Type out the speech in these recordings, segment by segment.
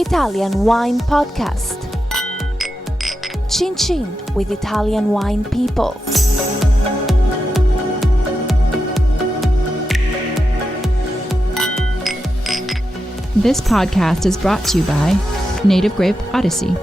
Italian Wine Podcast. Chin Chin with Italian wine people. This podcast is brought to you by Native Grape Odyssey.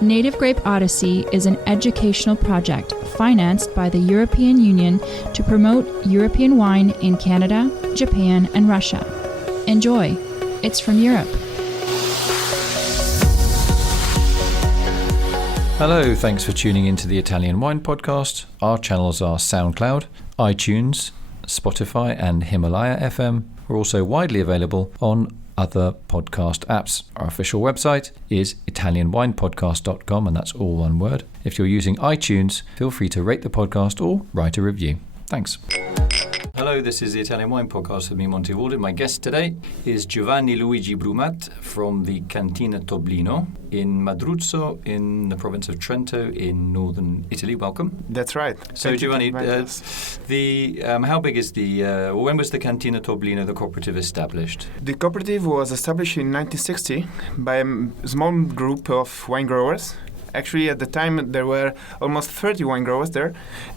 Native Grape Odyssey is an educational project financed by the European Union to promote European wine in Canada, Japan, and Russia. Enjoy. It's from Europe. Hello, thanks for tuning into the Italian Wine Podcast. Our channels are SoundCloud, iTunes, Spotify, and Himalaya FM. We're also widely available on other podcast apps. Our official website is italianwinepodcast.com, and that's all one word. If you're using iTunes, feel free to rate the podcast or write a review. Thanks. Hello, this is the Italian Wine Podcast with me, Monty Waldin. My guest today is Giovanni Luigi Brumat from the Cantina Toblino in Madruzzo in the province of Trento in northern Italy. Welcome. That's right. So Giovanni, how big is when was the Cantina Toblino, the cooperative, established? The cooperative was established in 1960 by a small group of wine growers. Actually, at the time, there were almost 30 wine growers there,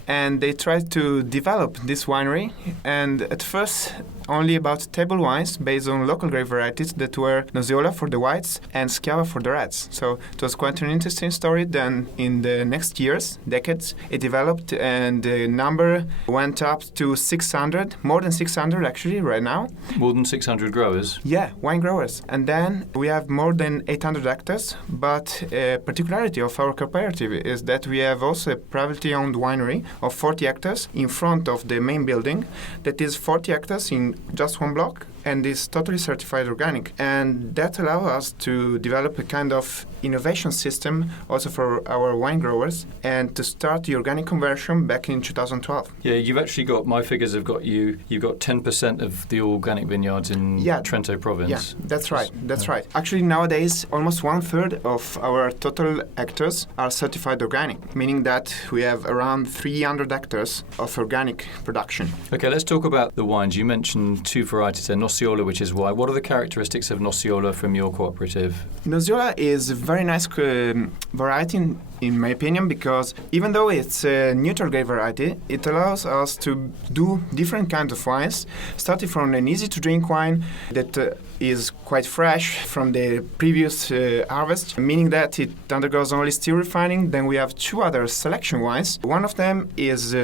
and they tried to develop this winery. And at first, only about table wines based on local grape varieties that were Nosiola for the whites and Schiava for the reds. So it was quite an interesting story. Then in the next decades, it developed, and the number went up to 600, more than 600 actually right now. More than 600 growers? Yeah, wine growers. And then we have more than 800 hectares, but a particularity of our cooperative is that we have also a privately owned winery of 40 hectares in front of the main building that is 40 hectares in just one block and is totally certified organic. And that allows us to develop a kind of innovation system also for our wine growers and to start the organic conversion back in 2012. Yeah, you've actually got, my figures have got you've got 10% of the organic vineyards in Trento province. Yeah, that's right. Actually, nowadays, almost 1/3 of our total hectares are certified organic, meaning that we have around 300 hectares of organic production. Okay, let's talk about the wines. You mentioned two varieties there, Nosiola, which is white. What are the characteristics of Nosiola from your cooperative? Nosiola is a very nice variety in my opinion, because even though it's a neutral grape variety, it allows us to do different kinds of wines, starting from an easy-to-drink wine that is quite fresh from the previous harvest, meaning that it undergoes only still refining. Then we have two other selection wines. One of them is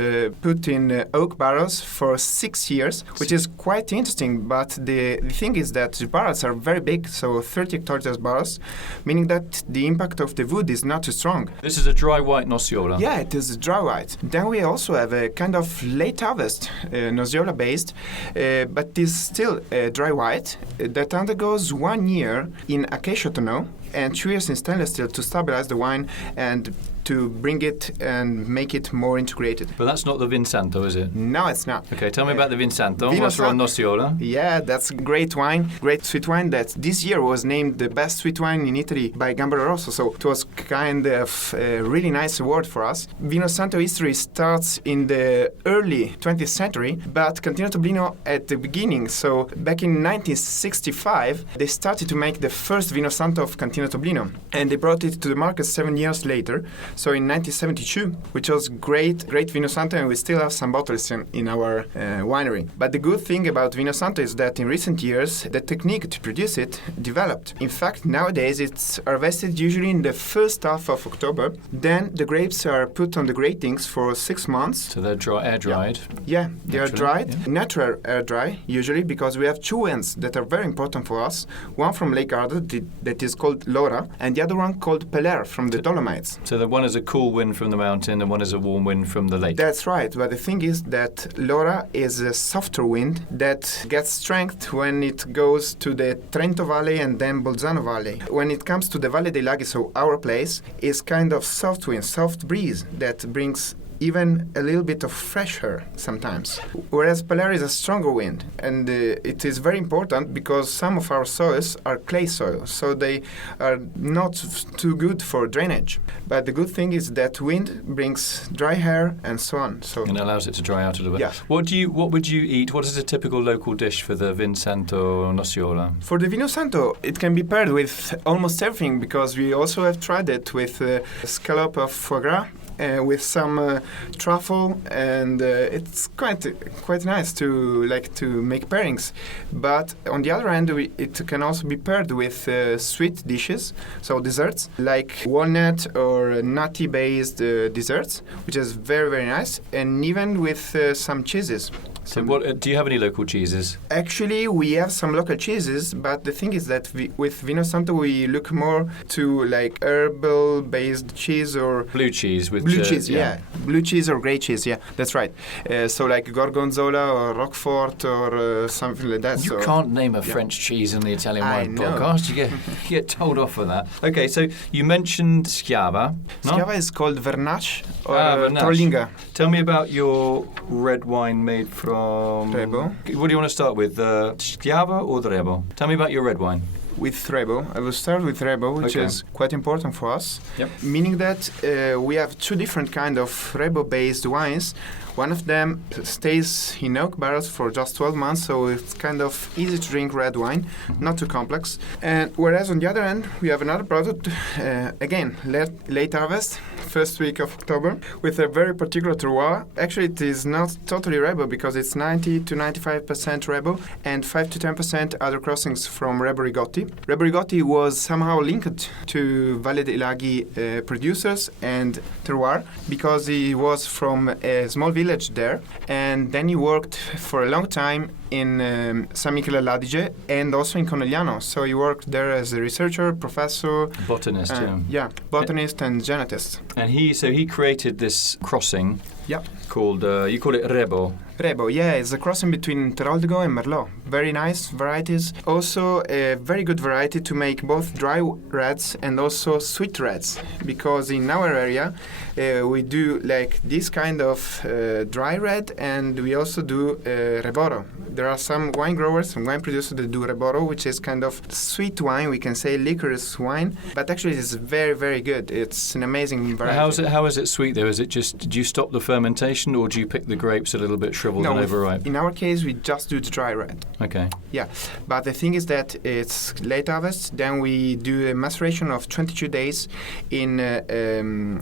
put in oak barrels for 6 years, which is quite interesting, but the thing is that the barrels are very big, so 30 hectoliters barrels, meaning that the impact of the wood is not too strong. This is a dry white Nosiola. Yeah, it is a dry white. Then we also have a kind of late harvest Nosiola based, but is still a dry white that undergoes 1 year in acacia tonneau and 2 years in stainless steel to stabilize the wine and to bring it and make it more integrated. But that's not the Vin Santo, is it? No, it's not. Okay, tell me about the Vin Santo. What's on Nosiola? Yeah, that's great wine, great sweet wine that this year was named the best sweet wine in Italy by Gambero Rosso. So it was kind of a really nice award for us. Vino Santo history starts in the early 20th century, but Cantina Toblino at the beginning. So back in 1965, they started to make the first Vino Santo of Cantina Toblino, and they brought it to the market 7 years later. So in 1972, which was great Vino Santo, and we still have some bottles in our winery. But the good thing about Vino Santo is that in recent years, the technique to produce it developed. In fact, nowadays it's harvested usually in the first half of October. Then the grapes are put on the gratings for 6 months. So they're air dried? Yeah, they are dried, yeah. Natural air dry usually, because we have two winds that are very important for us. One from Lake Garda that is called Lora, and the other one called Peller from the Dolomites. So the one is a cool wind from the mountain and one is a warm wind from the lake. That's right, but the thing is that Lora is a softer wind that gets strength when it goes to the Trento Valley and then Bolzano Valley. When it comes to the Valle dei Laghi, so our place, is kind of soft wind, soft breeze that brings even a little bit of fresh air sometimes. Whereas polar is a stronger wind, and it is very important because some of our soils are clay soils, so they are not too good for drainage. But the good thing is that wind brings dry air and so on. So and allows it to dry out a little bit. Yeah. What would you eat? What is a typical local dish for the Vin Santo Nosiola? For the Vino Santo, it can be paired with almost everything because we also have tried it with scallop of foie gras, with some truffle, and it's quite nice to make pairings. But on the other hand, it can also be paired with sweet dishes, so desserts like walnut or nutty-based desserts, which is very, very nice, and even with some cheeses. So do you have any local cheeses? Actually, we have some local cheeses, but the thing is that with Vino Santo we look more to like herbal-based cheese or blue cheese with blue cheese, blue cheese or grey cheese, that's right. So like gorgonzola or roquefort or something like that. You can't name a French cheese in the Italian Wine podcast. You get told off for that. Okay, so you mentioned Schiava. No? Schiava is called Vernache or Trollinga. Tell me about your red wine made from Rebo. What do you want to start with, the Schiava or the Rebo? Tell me about your red wine. With Rebo. I will start with Rebo, which is quite important for us. Yep. Meaning that we have two different kind of Rebo-based wines. One of them stays in oak barrels for just 12 months, so it's kind of easy to drink red wine, not too complex. And whereas on the other end, we have another product, again, late harvest, first week of October, with a very particular terroir. Actually, it is not totally Rebo because it's 90 to 95% Rebo and 5 to 10% other crossings from Rebo Rigotti. Rebo Rigotti was somehow linked to Valle dei Laghi producers and terroir because he was from a small village there, and then he worked for a long time in San Michele l'Adige and also in Conegliano. So he worked there as a researcher, professor, botanist, botanist and genetist. And he created this crossing. Yeah. Called you call it Rebo. Rebo, it's a crossing between Teroldego and Merlot. Very nice varieties. Also a very good variety to make both dry reds and also sweet reds, because in our area we do like this kind of dry red, and we also do Reboro. There are some wine growers and wine producers that do Reboro, which is kind of sweet wine, we can say licorice wine, but actually it's very, very good. It's an amazing variety. How is it sweet though? Is it just, do you stop the fermentation or do you pick the grapes a little bit shriveled and overripe? In our case, we just do the dry red. Okay. Yeah, but the thing is that it's late harvest, then we do a maceration of 22 days in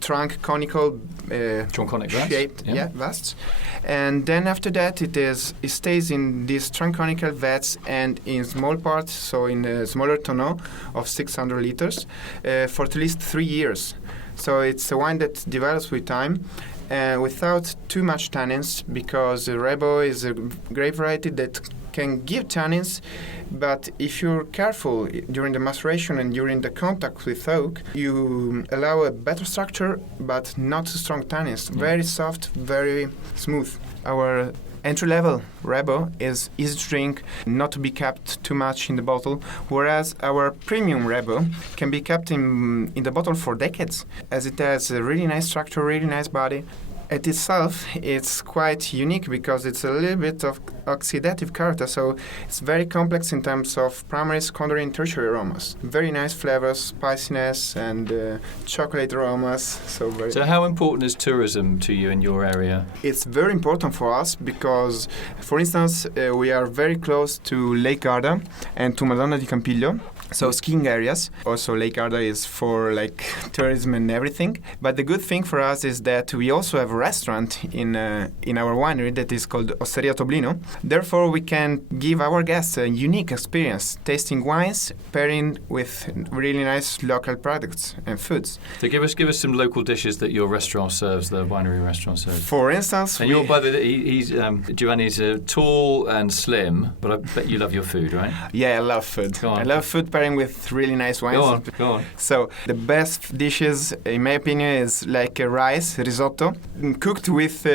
trunk conical shaped vasts, and then after that it stays in these trunk conical vats and in small parts, so in a smaller tonneau of 600 liters for at least 3 years. So it's a wine that develops with time without too much tannins, because Rebo is a grape variety that can give tannins, but if you're careful during the maceration and during the contact with oak, you allow a better structure but not too strong tannins. Very soft, very smooth. Our entry-level Rebo is easy to drink, not to be kept too much in the bottle, whereas our premium Rebo can be kept in the bottle for decades, as it has a really nice structure, really nice body. At itself, it's quite unique because it's a little bit of oxidative character, so it's very complex in terms of primary, secondary, and tertiary aromas. Very nice flavors, spiciness, and chocolate aromas. So how important is tourism to you in your area? It's very important for us because, for instance, we are very close to Lake Garda and to Madonna di Campiglio. So skiing areas. Also Lake Garda is for like tourism and everything. But the good thing for us is that we also have a restaurant in our winery that is called Cantina Toblino. Therefore, we can give our guests a unique experience, tasting wines, pairing with really nice local products and foods. So give us some local dishes that your restaurant serves, the winery restaurant serves. For instance, and Giovanni's tall and slim, but I bet you love your food, right? Yeah, I love food. I love food pairing with really nice wines. Go on. So the best dishes, in my opinion, is like a rice risotto cooked with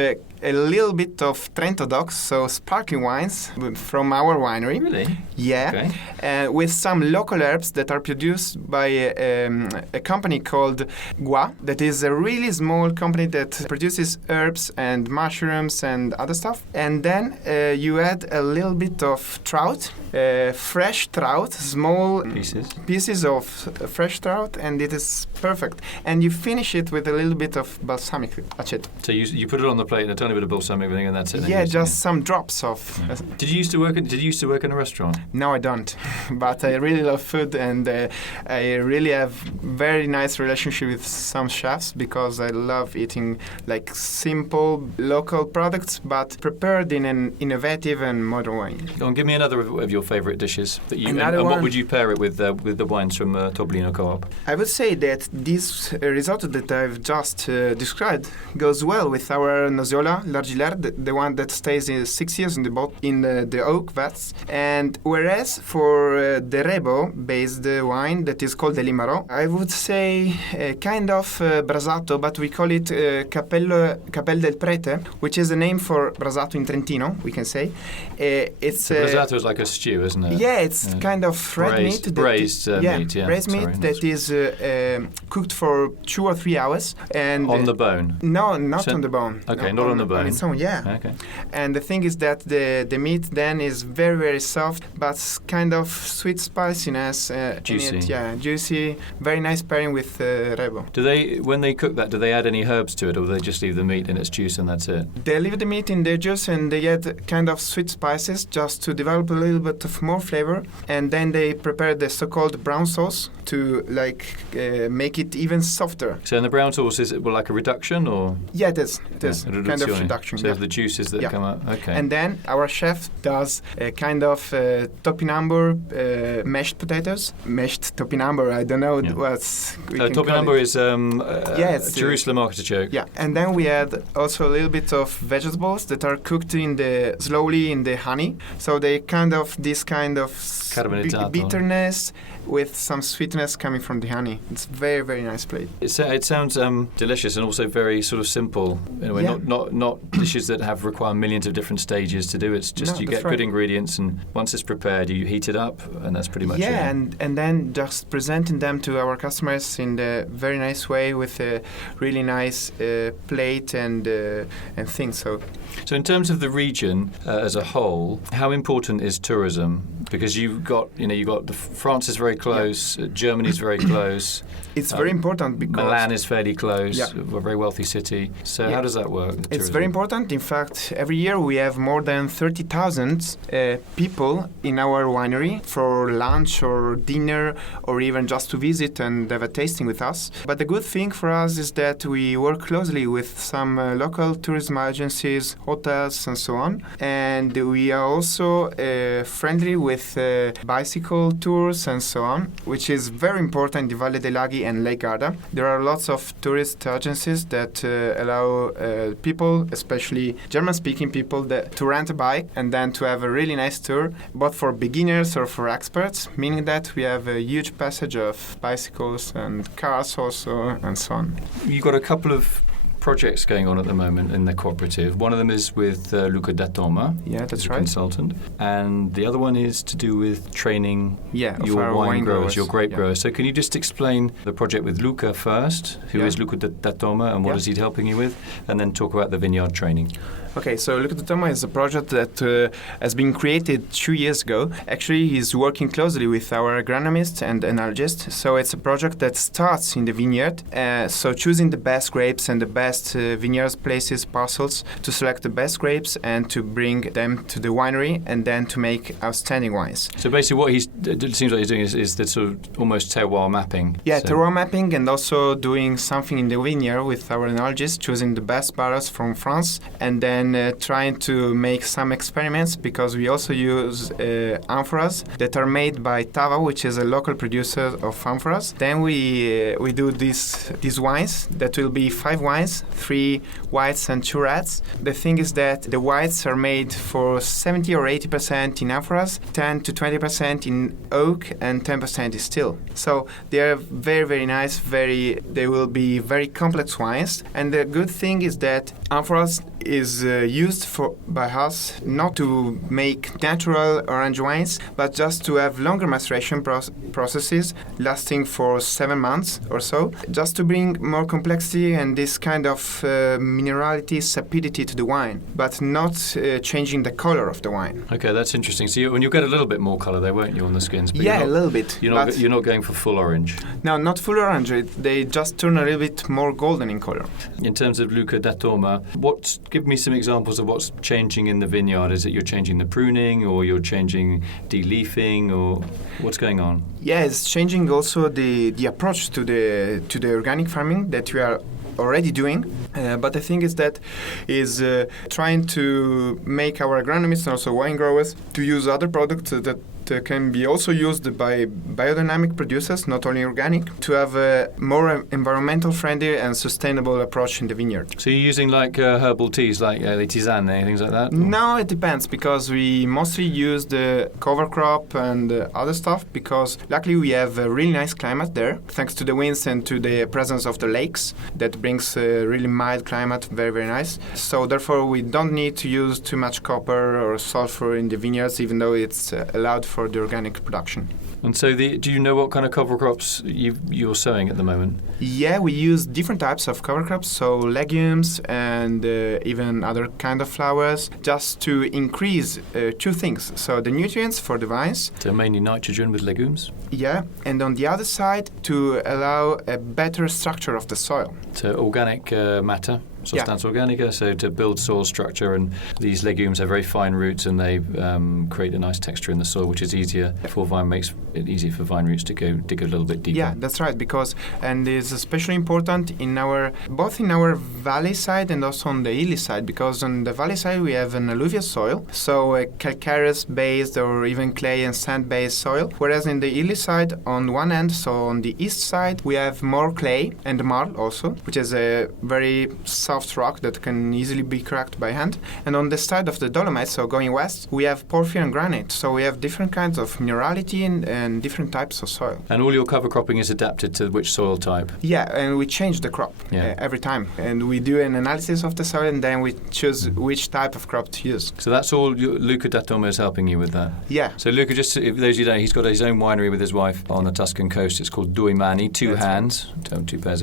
a little bit of Trento docks, so sparkling wines from our winery. Really? Yeah. Okay. With some local herbs that are produced by a company called Gua, that is a really small company that produces herbs and mushrooms and other stuff. And then you add a little bit of trout, fresh trout, small pieces of fresh trout, and it is perfect. And you finish it with a little bit of balsamic. That's it. So you put it on the plate and a tiny bit of balsamic vinegar, and that's it. Yeah, just some drops of. Did you used to work in a restaurant? No, I don't. But I really love food, and I really have very nice relationship with some chefs because I love eating like simple local products, but prepared in an innovative and modern way. Go on, give me another of your favourite dishes that you. Another and one. What would you pair it with the wines from Toblino Co-op? I would say that this risotto that I've just described goes well with our Nosiola Largiller, the one that stays 6 years in the oak vats. And whereas for the Rebo-based wine that is called Delimaro, I would say kind of brasato, but we call it Capel del Prete, which is the name for brasato in Trentino, we can say. Brasato is like a stew, isn't it? Yeah, it's kind of red meat. Braised meat, yeah. Braised meat that is cooked for 2 or 3 hours. And on the bone? No, not on the bone. Okay, no, not on the bone. On its own, yeah. Okay. And the thing is that the meat then is very, very soft, but kind of sweet spiciness. Juicy. In it, yeah, juicy. Very nice pairing with Rebo. When they cook that, do they add any herbs to it, or do they just leave the meat in its juice and that's it? They leave the meat in the juice and they add kind of sweet spices just to develop a little bit of more flavor. And then they prepare the so-called brown sauce to make it even softer. So in the brown sauce, is it like a reduction or? Yeah, it is. It is kind of reduction. So the juices that come out. Okay. And then our chef does a kind of topinambur mashed potatoes. Mashed topinambur, I don't know what's. Topinambur is it's Jerusalem artichoke. Yeah, and then we add also a little bit of vegetables that are cooked slowly in the honey. So they this kind of bitterness with some sweetness coming from the honey. It's very, very nice plate. It sounds delicious and also very sort of simple. Anyway, not dishes that require millions of different stages to do. It's just you get good ingredients, and once it's prepared, you heat it up, and that's pretty much it. Yeah, and then just presenting them to our customers in a very nice way with a really nice plate and things. So in terms of the region as a whole, how important is tourism? Because France is very close, Germany is very close. It's very important because Milan is fairly close, a very wealthy city. So how does that work? It's very important. In fact, every year we have more than 30,000 people in our winery for lunch or dinner or even just to visit and have a tasting with us. But the good thing for us is that we work closely with some local tourism agencies, hotels and so on. And we are also friendly with bicycle tours and so on, which is very important in Valle dei Laghi and Lake Garda. There are lots of tourist agencies that allow people, especially German-speaking people, to rent a bike and then to have a really nice tour, both for beginners or for experts, meaning that we have a huge passage of bicycles and cars also and so on. You've got a couple of projects going on at the moment in the cooperative. One of them is with Luca D'Atoma, that's right, consultant, and the other one is to do with training your wine growers, your grape growers. So can you just explain the project with Luca first? Who is Luca D'Atoma and what is he helping you with? And then talk about the vineyard training. Okay, so Luca D'Atoma is a project that has been created 2 years ago. Actually, he's working closely with our agronomist and enologist. So it's a project that starts in the vineyard. So choosing the best grapes and the best vineyards, places, parcels to select the best grapes and to bring them to the winery and then to make outstanding wines. So basically what it seems like he's doing is the sort of almost terroir mapping. Yeah, terroir mapping, and also doing something in the vineyard with our enologist, choosing the best barrels from France and then trying to make some experiments because we also use amphoras that are made by Tava, which is a local producer of amphoras. Then we do these wines that will be 5 wines, 3 whites and 2 reds. The thing is that the whites are made for 70 or 80% in amphoras, 10 to 20% in oak, and 10% is still. So they are very, very nice. They will be very complex wines. And the good thing is that amphoras is used by us not to make natural orange wines, but just to have longer maceration processes lasting for 7 months or so, just to bring more complexity and this kind of minerality, sapidity to the wine, but not changing the color of the wine. Okay, that's interesting. So you'll get a little bit more colour there, won't you, on the skins? But Yeah, a little bit. You're not going for full orange. No, not full orange. They just turn a little bit more golden in color. In terms of Luca da Toma, give me some examples of what's changing in the vineyard. Is it you're changing the pruning, or you're changing de-leafing, or what's going on? Yeah, it's changing also the approach to the organic farming that we are already doing, but the thing is trying to make our agronomists and also wine growers to use other products that can be also used by biodynamic producers, not only organic, to have a more environmental friendly and sustainable approach in the vineyard. So you're using like herbal teas, like les tisanes, things like that? No, it depends, because we mostly use the cover crop and other stuff, because luckily we have a really nice climate there, thanks to the winds and to the presence of the lakes that brings a really mild climate, very, very nice. So therefore we don't need to use too much copper or sulfur in the vineyards, even though it's allowed for the organic production. And so do you know what kind of cover crops you're sowing at the moment? Yeah, we use different types of cover crops, so legumes and even other kind of flowers, just to increase two things. So the nutrients for the vines. So mainly nitrogen with legumes? Yeah, and on the other side, to allow a better structure of the soil. So organic matter? Substanza organica, so to build soil structure, and these legumes have very fine roots and they create a nice texture in the soil, which is easier for makes it easy for vine roots to go dig a little bit deeper. Yeah, that's right, and it's especially important both in our valley side and also on the hilly side, because on the valley side we have an alluvial soil, so a calcareous based or even clay and sand based soil, whereas in the hilly side on one end, so on the east side, we have more clay and marl also, which is a very soft rock that can easily be cracked by hand. And on the side of the Dolomites, so going west, we have porphyry and granite. So we have different kinds of minerality and different types of soil. And all your cover cropping is adapted to which soil type? Yeah, and we change the crop every time. And we do an analysis of the soil, and then we choose which type of crop to use. So that's all Luca da Toma is helping you with that? Yeah. So Luca, just if those of you don't know, he's got his own winery with his wife on the Tuscan coast. It's called Due Mani, two pairs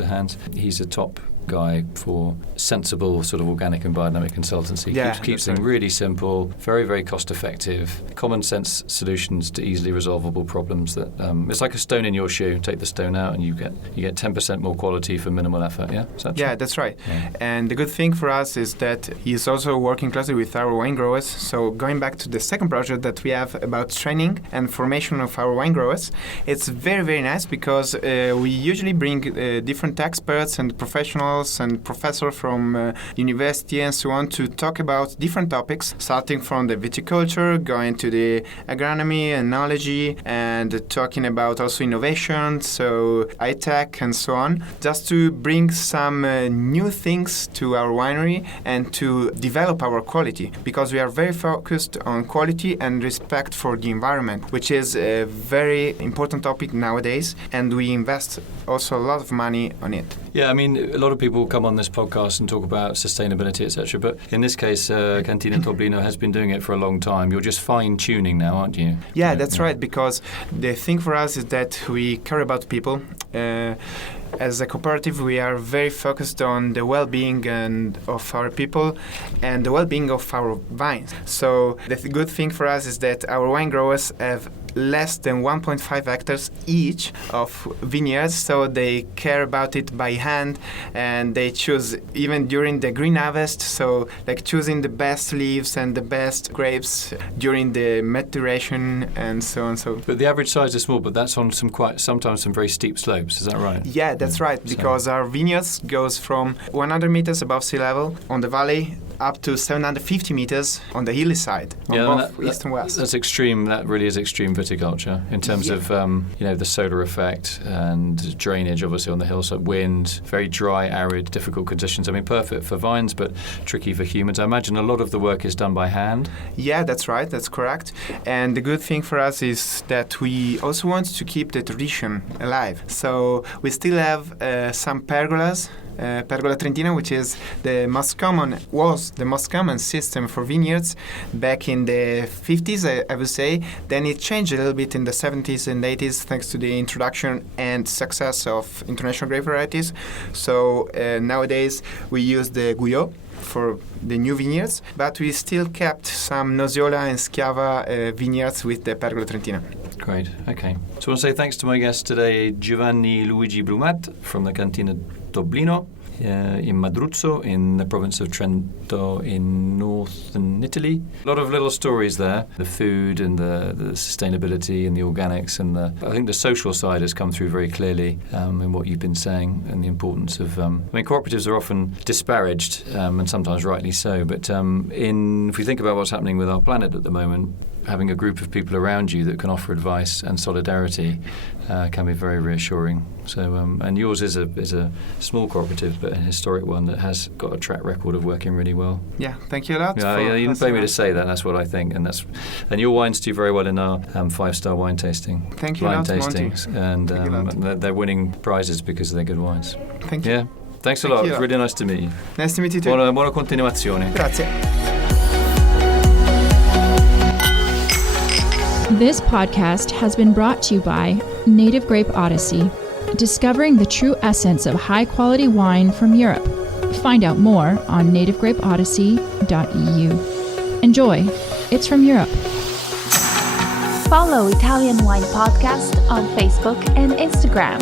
of hands. He's a top guy for sensible sort of organic and biodynamic consultancy. Keeps things really simple, very, very cost effective, common sense solutions to easily resolvable problems that it's like a stone in your shoe. Take the stone out and you get 10% more quality for minimal effort. Yeah? That's right. Yeah. And the good thing for us is that he's also working closely with our wine growers. So going back to the second project that we have about training and formation of our wine growers, it's very, very nice, because we usually bring different experts and professionals and professors from university and so on to talk about different topics, starting from the viticulture, going to the agronomy, enology, and talking about also innovation, so high-tech and so on, just to bring some new things to our winery and to develop our quality, because we are very focused on quality and respect for the environment, which is a very important topic nowadays, and we invest also a lot of money on it. Yeah, I mean, a lot of people come on this podcast and talk about sustainability, etc. But in this case, Cantina Toblino has been doing it for a long time. You're just fine-tuning now, aren't you? Yeah, that's right, because the thing for us is that we care about people. As a cooperative, we are very focused on the well-being of our people and the well-being of our vines. So the good thing for us is that our wine growers have less than 1.5 hectares each of vineyards, so they care about it by hand, and they choose even during the green harvest, so like choosing the best leaves and the best grapes during the maturation and so on. But the average size is small, but that's on sometimes some very steep slopes, is that right? Yeah, that's right, because our vineyards goes from 100 meters above sea level on the valley up to 750 meters on the hilly side, on both east and west. That's extreme. That really is extreme viticulture in terms of the solar effect and drainage, obviously on the hillside, wind, very dry, arid, difficult conditions. I mean, perfect for vines, but tricky for humans. I imagine a lot of the work is done by hand. Yeah, that's right. That's correct. And the good thing for us is that we also want to keep the tradition alive. So we still have some pergolas pergola trentina, which is was the most common system for vineyards back in the 50s, I would say. Then it changed a little bit in the 70s and 80s thanks to the introduction and success of international grape varieties. So nowadays we use the Guyot for the new vineyards, but we still kept some Nosiola and Schiava vineyards with the pergola trentina. Great. Okay. So I want to say thanks to my guest today, Giovanni Luigi Brumat from the Cantina Toblino in Madruzzo in the province of Trento in northern Italy. A lot of little stories there. The food and the sustainability and the organics and I think the social side has come through very clearly in what you've been saying, and the importance of cooperatives are often disparaged and sometimes rightly so, but if we think about what's happening with our planet at the moment, having a group of people around you that can offer advice and solidarity can be very reassuring. So, and yours is a small cooperative, but a historic one that has got a track record of working really well. Yeah, thank you a lot. Yeah, you didn't pay me to say that. That's what I think, and your wines do very well in our 5-star wine tasting. Thank you a lot, tastings, Monty. and they're winning prizes because they're good wines. Thank you. Yeah, thanks a lot. It's really nice to meet you. Nice to meet you too. Buona continuazione. Grazie. This podcast has been brought to you by Native Grape Odyssey, discovering the true essence of high-quality wine from Europe. Find out more on nativegrapeodyssey.eu. Enjoy. It's from Europe. Follow Italian Wine Podcast on Facebook and Instagram.